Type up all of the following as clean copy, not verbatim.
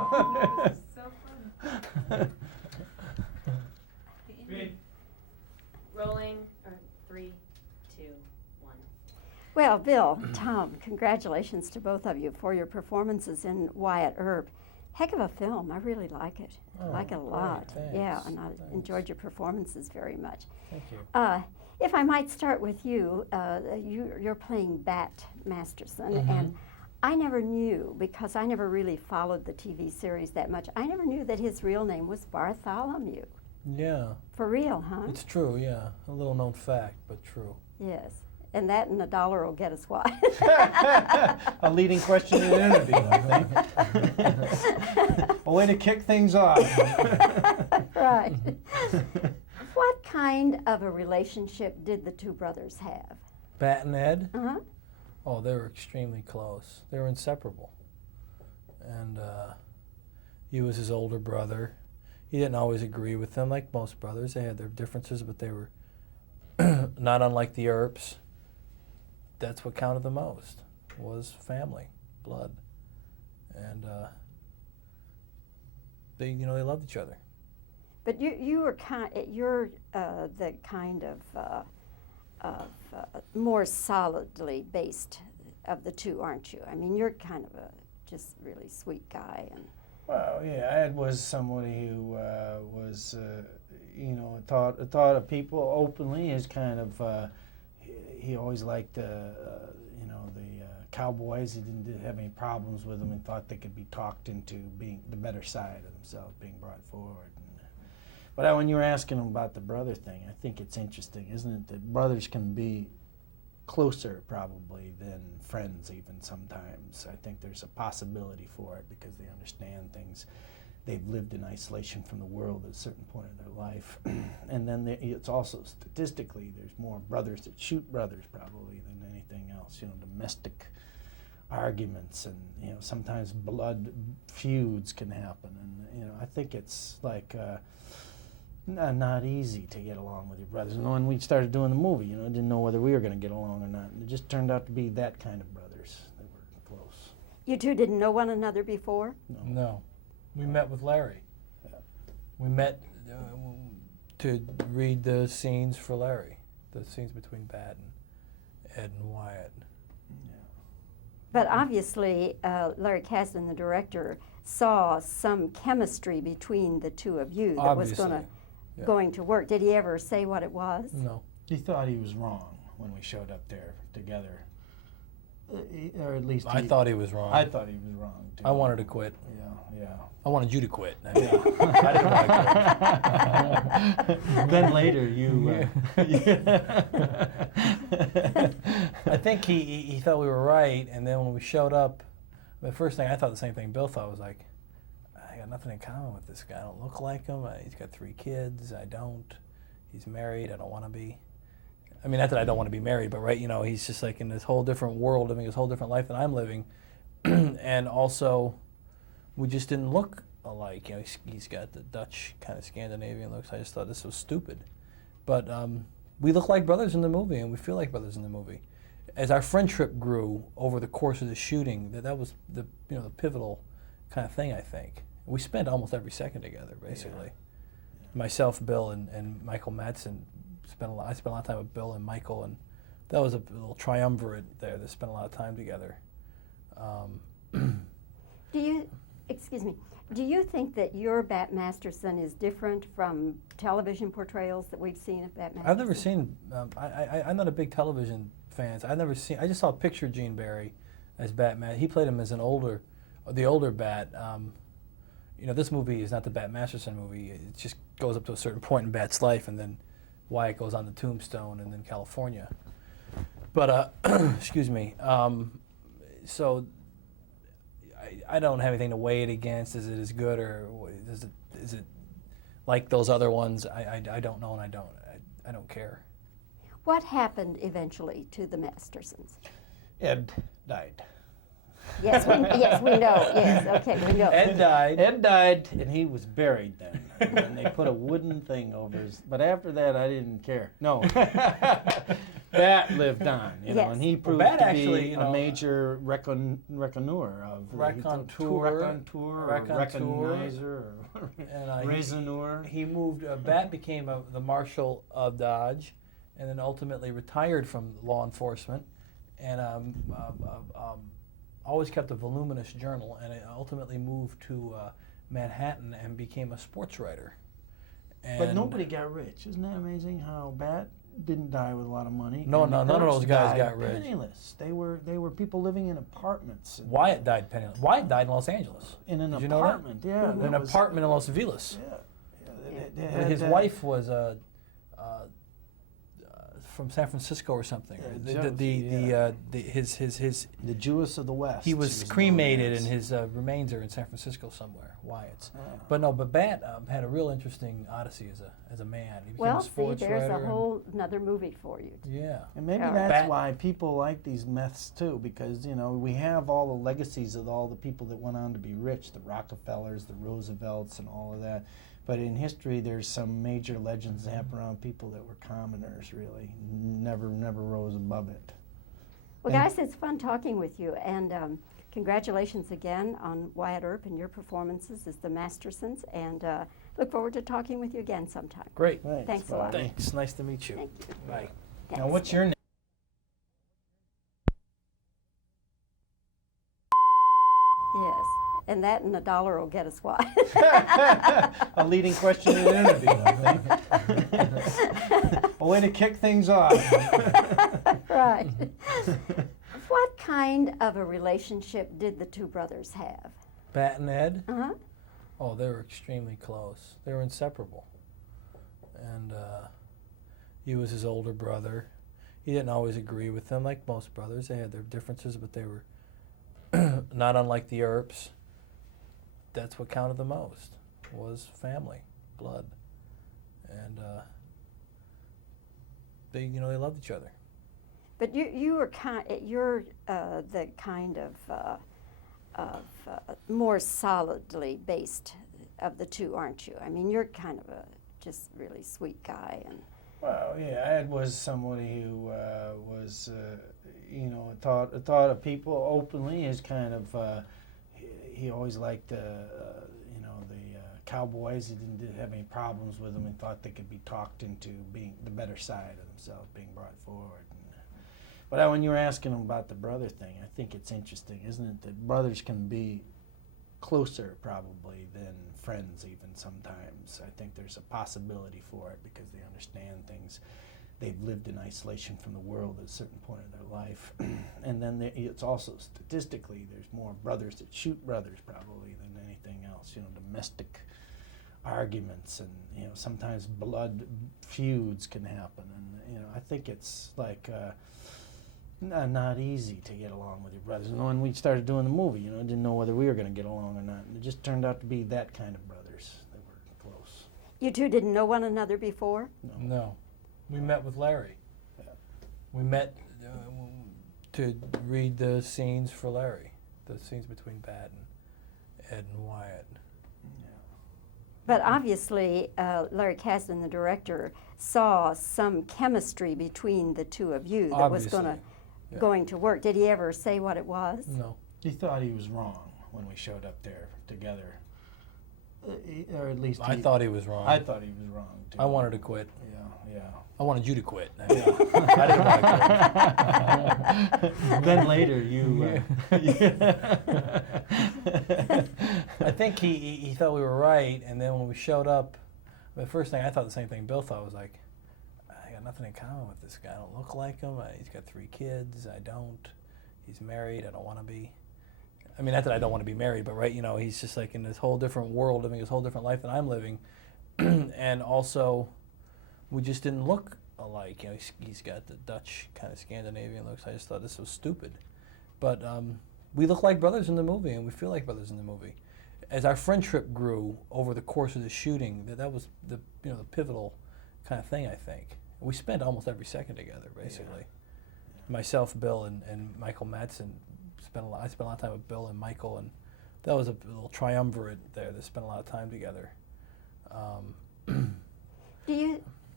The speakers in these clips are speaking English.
This is so fun. Rolling, or 3, 2, 1. Well, Bill, Tom, congratulations to both of you for your performances in Wyatt, Earp. Heck of a film. I really like it. I like it a lot. Thanks. Yeah, and I Thanks. enjoyed your performances very much. Thank you. If I might start with you, you're playing Bat Masterson, and I never knew, because I never really followed the TV series that much, I never knew that his real name was Bartholomew. Yeah, For real, huh? it's true, yeah. A little known fact, but true. Yes. And that and $1 will get us what? A leading question in an interview, I think. A way to kick things off. Right. What kind of a relationship did the two brothers have? Bat and Ed? Uh-huh. Oh, they were extremely close. They were inseparable. And he was his older brother. He didn't always agree with them, like most brothers. They had their differences, but they were not unlike the Earps. That's what counted the most, was family, blood. And they loved each other. But you're the kind of more solidly based of the two, aren't you? I mean, you're kind of a just really sweet guy. And Well, yeah, Ed was somebody who was, thought of people openly. His kind of, he always liked, the cowboys. He didn't have any problems with them and thought they could be talked into being the better side of themselves, being brought forward. But when you were asking him about the brother thing, I think it's interesting, isn't it, that brothers can be closer probably than friends even sometimes. I think there's a possibility for it because they understand things. They've lived in isolation from the world at a certain point in their life. And then it's also statistically, there's more brothers that shoot brothers probably than anything else. Domestic arguments and, sometimes blood feuds can happen. And, I think it's like not easy to get along with your brothers. And when we started doing the movie, didn't know whether we were going to get along or not. And it just turned out to be that kind of brothers that were close. you two didn't know one another before? No. We met with Larry. Yeah. We met to read the scenes for Larry, the scenes between Bat and Ed and Wyatt. But obviously, Larry Kasdan, the director, saw some chemistry between the two of you that Obviously, was yeah. going to work. Did he ever say what it was? No. He thought he was wrong when we showed up there together. Or at least I thought he was wrong. I thought he was wrong, too. I wanted to quit. Yeah. I wanted you to quit. I Yeah. didn't want to quit. Then later you... I think he thought we were right, and then when we showed up, the first thing I thought the same thing Bill thought was like, I got nothing in common with this guy. I don't look like him. He's got 3 kids. I don't. He's married. I don't want to be. I mean, not that I don't want to be married, but right, he's just like in this whole different world, living his whole different life than I'm living, and also, we just didn't look alike. He's got the Dutch kind of Scandinavian looks. I just thought this was stupid, but we look like brothers in the movie, and we feel like brothers in the movie. As our friendship grew over the course of the shooting, that was the the pivotal kind of thing. I think we spent almost every second together, basically. Yeah. Myself, Bill, and Michael Madsen. I spent a lot of time with Bill and Michael, and that was a little triumvirate there that spent a lot of time together. Do you think that your Bat Masterson is different from television portrayals that we've seen of Bat Masterson? I've never seen, I'm not a big television fan. I just saw Picture Gene Barry as Batman. He played him as the older Bat. This movie is not the Bat Masterson movie. It just goes up to a certain point in Bat's life, and then Wyatt goes on to Tombstone and then California. But, excuse me, so I don't have anything to weigh it against. Is it as good, or is it like those other ones? I don't know, and I don't care. What happened eventually to the Mastersons? Ed died. Yes, we know. Yes, okay, we know. Ed died, and he was buried then. And they put a wooden thing over his. But after that, I didn't care. No. Bat lived on, you know, Yes. and he proved Bat to actually, be you a know, major raconteur of raconteur, or raconteur, recognizer, or and raisonneur. he moved. Bat became the marshal of Dodge, and then ultimately retired from law enforcement, and always kept a voluminous journal, and ultimately moved to Manhattan and became a sports writer. But And nobody got rich. Isn't that amazing how Bat didn't die with a lot of money? No, and no, the none of Earps those guys died got rich. Penniless. They were people living in apartments. Wyatt died penniless. Wyatt died in Los Angeles. In an Did you know that? apartment, yeah. In an apartment in Los Feliz. Yeah. They But had his that- wife was from San Francisco or something. Yeah, Josie, His the Jewess of the West. he she was known cremated, as. and his remains are in San Francisco somewhere. Wyatt's. Oh. But Bat had a real interesting odyssey as a man. He became Well, a see, sports there's writer a and- whole another movie for you. Yeah. And maybe Yeah. that's Bat- why people like these myths too, because you know we have all the legacies of all the people that went on to be rich, the Rockefellers, the Roosevelts, and all of that. But in history, there's some major legends that happen around people that were commoners, really, never rose above it. Well, And- guys, it's fun talking with you, and congratulations again on Wyatt Earp and your performances as the Mastersons, and look forward to talking with you again sometime. Great. Thanks a lot. Bobbie. Thanks. Nice to meet you. Thank you. Bye. Now, Thanks. what's your name? Yes, and that and $1 will get us what? A leading question in an interview, I think. A way to kick things off. Right. What kind of a relationship did the two brothers have? Bat and Ed. Uh-huh. Oh, they were extremely close. They were inseparable. And he was his older brother. He didn't always agree with them, like most brothers. They had their differences, but they were not unlike the Earps. That's what counted the most, was family, blood. And they loved each other. But you were you're the kind of more solidly based of the two, aren't you? I mean, you're kind of a just really sweet guy, and Well, yeah, Ed was somebody who was, taught of people openly. His kind of, he always liked the cowboys. He didn't have any problems with them, and thought they could be talked into being the better side of themselves, being brought forward. But when you were asking him about the brother thing, I think it's interesting, isn't it, that brothers can be closer probably than friends even sometimes. I think there's a possibility for it because they understand things. They've lived in isolation from the world at a certain point in their life. And then it's also statistically there's more brothers that shoot brothers probably than anything else. Domestic arguments and sometimes blood feuds can happen. And I think it's like not easy to get along with your brothers. And when we started doing the movie, didn't know whether we were going to get along or not. And it just turned out to be that kind of brothers that were close. you two didn't know one another before? No. We met with Larry. Yeah. We met to read the scenes for Larry, the scenes between Bat and Ed and Wyatt. But obviously, Larry Kasdan, the director, saw some chemistry between the two of you that was Obviously, yeah. going to work. Did he ever say what it was? No. He thought he was wrong when we showed up there together. Or at least I thought he was wrong. I thought he was wrong too. I wanted to quit. Yeah. I wanted you to quit. I didn't want to quit. Then later you. I think he thought we were right, and then when we showed up, the first thing I thought the same thing Bill thought was like, I got nothing in common with this guy. I don't look like him. He's got 3 kids. I don't. He's married. I don't want to be. I mean, not that I don't want to be married, but right, he's just like in this whole different world, living his whole different life than I'm living, and also, we just didn't look alike. He's got the Dutch kind of Scandinavian looks. I just thought this was stupid, but we look like brothers in the movie, and we feel like brothers in the movie. As our friendship grew over the course of the shooting, that was the the pivotal kind of thing. I think we spent almost every second together, basically. Yeah. Myself, Bill, and Michael Madsen. I spent a lot of time with Bill and Michael, and that was a little triumvirate there that spent a lot of time together. Do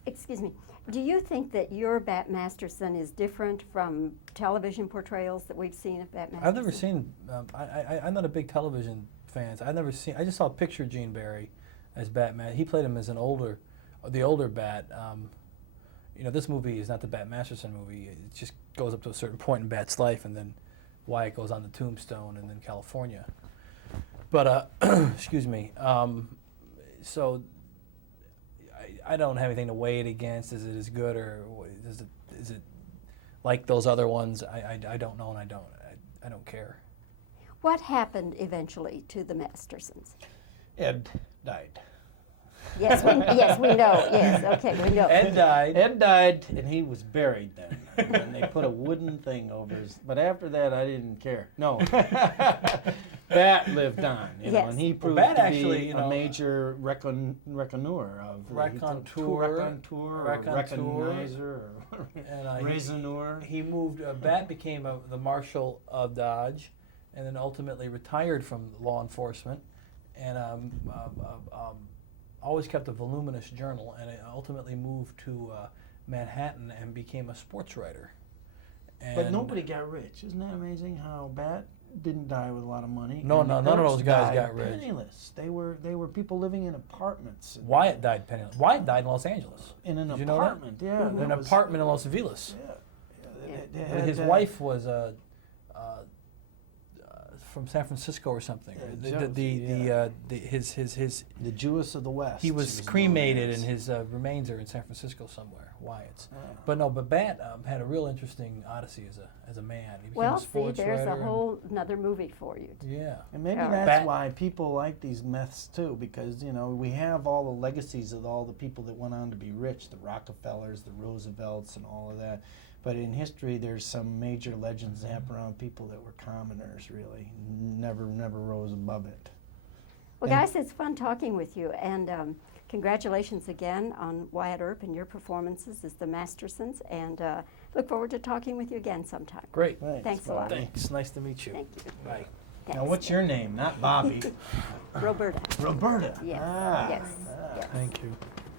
excuse me, do you think that your Bat Masterson is different from television portrayals that we've seen of Bat Masterson? I've never seen. I'm not a big television fan. I've never seen. I just saw a picture of Gene Barry as Batman. He played him as the older Bat. This movie is not the Bat Masterson movie. It just goes up to a certain point in Bat's life, and then Wyatt goes on to Tombstone and then California. But excuse me. So I don't have anything to weigh it against. Is it as good, or is it like those other ones? I don't know, and I don't care. What happened eventually to the Mastersons? Ed died. Yes, we know. Yes, okay, we know. Ed died. Ed died, and he was buried then. And they put a wooden thing over his. But after that, I didn't care. No. Bat lived on, Yes. and he proved Bat to actually, be a major raconteur of Raconteur, recognizer, or and raisonneur. he moved. Bat became the Marshal of Dodge, and then ultimately retired from law enforcement, and always kept a voluminous journal, and ultimately moved to Manhattan and became a sports writer. But nobody got rich. Isn't that amazing how Bat didn't die with a lot of money? No, and the none of Earps those guys died got rich. Penniless. They were people living in apartments. Wyatt died penniless. Wyatt died in Los Angeles. In an Did you know that? apartment, yeah. In an apartment in Los Feliz. Yeah. They And his had, wife was from San Francisco or something. His the Jewess of the West. he was cremated, and his remains are in San Francisco somewhere. Wyatt's. But Bat had a real interesting odyssey as a man. He became Well, a see, sports there's a writer whole another movie for you. yeah. And maybe Yeah. that's Bat- why people like these myths too, because we have all the legacies of all the people that went on to be rich, the Rockefellers, the Roosevelts, and all of that. But in history, there's some major legends that happen around people that were commoners, really, never rose above it. Well, guys, it's fun talking with you, and congratulations again on Wyatt Earp and your performances as the Mastersons, and look forward to talking with you again sometime. Great. Thanks a lot. Bobby. Thanks. Nice to meet you. Thank you. Bye. Thanks. Now, what's your name? Not Bobbie. Roberta. Roberta. Yes, Ah, yes, ah. yes. Thank you.